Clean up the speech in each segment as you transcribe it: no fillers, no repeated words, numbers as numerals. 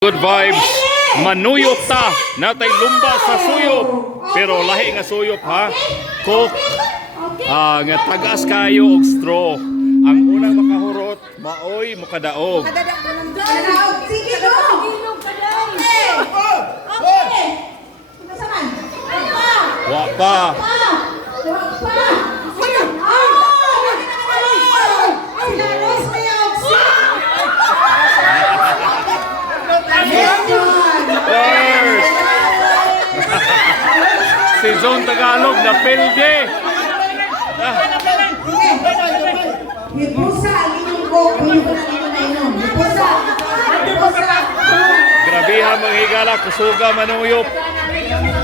Good vibes, manuyop ta, natay lumba sa suyop. Pero lahi nga suyop ha, coke, nga tagas kayo og straw. Ang unang makahurot, maoy mukadaog. Sige go! Okay! Wa pa. First. Si Zone Tagalog na pilde. Ipusa ang inyong coke. Ipusa. Grabiha mga higala, kusuga manuyop.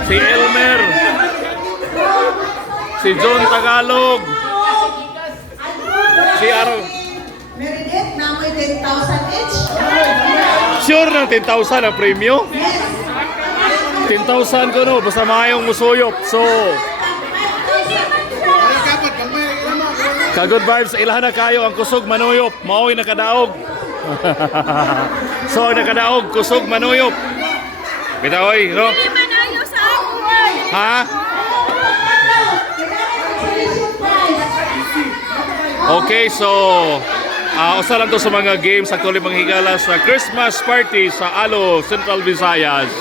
Si Elmer. Si Zone Tagalog. Si Aro. Meredith, namoy 10,000 each. Sure ng 10,000 ang premyo? 10,000 ko no, basta mayong musuyop. So, ka-good vibes, ilahan na kayo ang kusog manuyop. Maoy nakadaog. So, ang nakadaog, kusog manuyop. Bitaoy, no? Ha? Okay, so usa lang to sa mga games actually mga higala sa Christmas party sa Alo, Central Visayas.